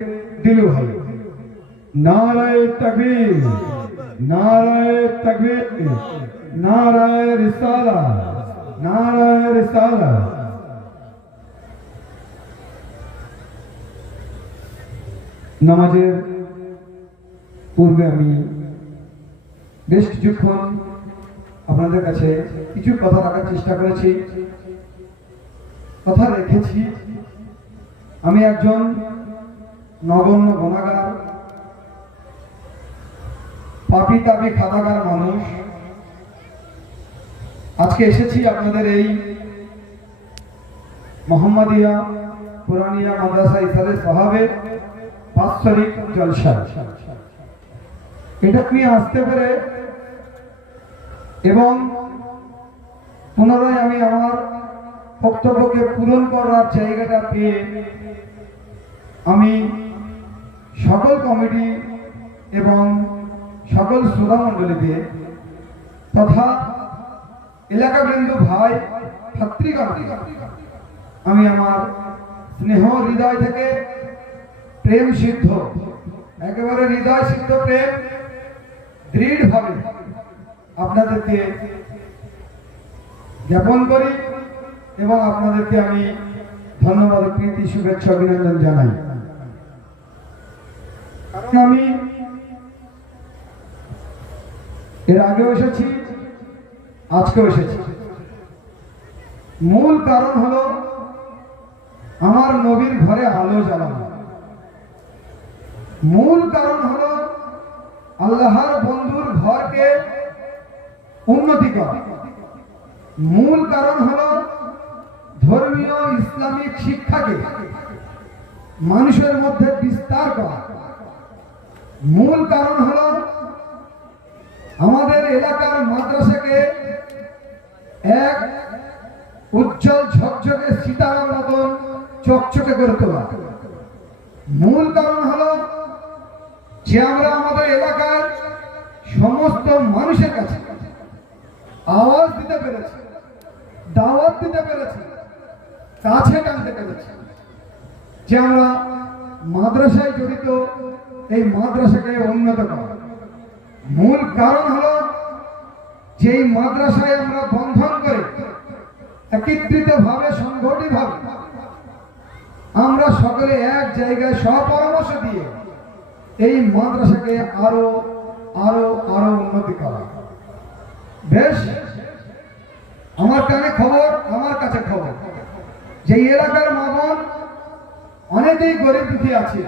दिलू भाई नाराए तकबीर नाराए तकबीर नाराए रिसाला नाराए रिसाला নামাজের পূর্বে আমি বেশ কিছুক্ষণ আপনাদের কাছে কিছু কথা রাখার চেষ্টা করেছি, কথা রেখেছি। আমি একজন নগণ্য গুনাহগার, পাপী তাপী খাতাকার মানুষ। আজকে এসেছি আপনাদের এই মোহাম্মদিয়া কুরআনিয়া মাদ্রাসা ইসালে সাহাবে বাৎসরিক জলসা। এটা নিয়ে আসতে পেরে এবং পুনরায় আমি আমার বক্তব্যকে পূরণ করার জায়গাটা পেয়ে আমি সকল কমিটি এবং সকল শ্রোতা মণ্ডলীকে তথা এলাকাবৃন্দ ভাই ভাতৃগণ আমি আমার স্নেহ হৃদয় থেকে প্রেম সিদ্ধ, একেবারে হৃদয় সিদ্ধ প্রেম দৃঢ়ভাবে আপনাদেরকে জ্ঞাপন করি এবং আপনাদেরকে আমি ধন্যবাদ, প্রীতি, শুভেচ্ছা, অভিনন্দন জানাই। আমি এর আগেও এসেছি, আজকেও এসেছি। মূল কারণ হলো আমার নবীর ঘরে আলো জ্বালানো। মূল কারণ হলো আল্লাহর বন্ধুর ঘরকে উন্নতি করা। মূল কারণ হলো ধর্মীয় ইসলামিক শিক্ষাকে মানুষের মধ্যে বিস্তার করা। মূল কারণ হলো আমাদের এলাকার মাদ্রাসাকে এক উজ্জ্বল ঝকঝকে সীতারার মতন চকচকে করে তোলা। মূল কারণ হলো যে আমরা আমাদের এলাকার সমস্ত মানুষের কাছে আওয়াজ দিতে পেরেছি, দাওয়াত দিতে পেরেছি, কাছে টানতে পেরেছি যে আমরা মাদ্রাসায় জড়িত, এই মাদ্রাসাকে উন্নত করা। মূল কারণ হলো যে এই মাদ্রাসায় আমরা বন্ধন করে একত্রিত ভাবে, সংগঠিত ভাবে আমরা সকলে এক জায়গায় সপরামর্শ দিয়ে এই মাদ্রাসাকে আরো আরো আরো উন্নতি করা। বেশ, আমার কানে খবর, আমার কাছে খবর যে এলাকার মা বোন অনেকেই গরিব দুঃখী আছে।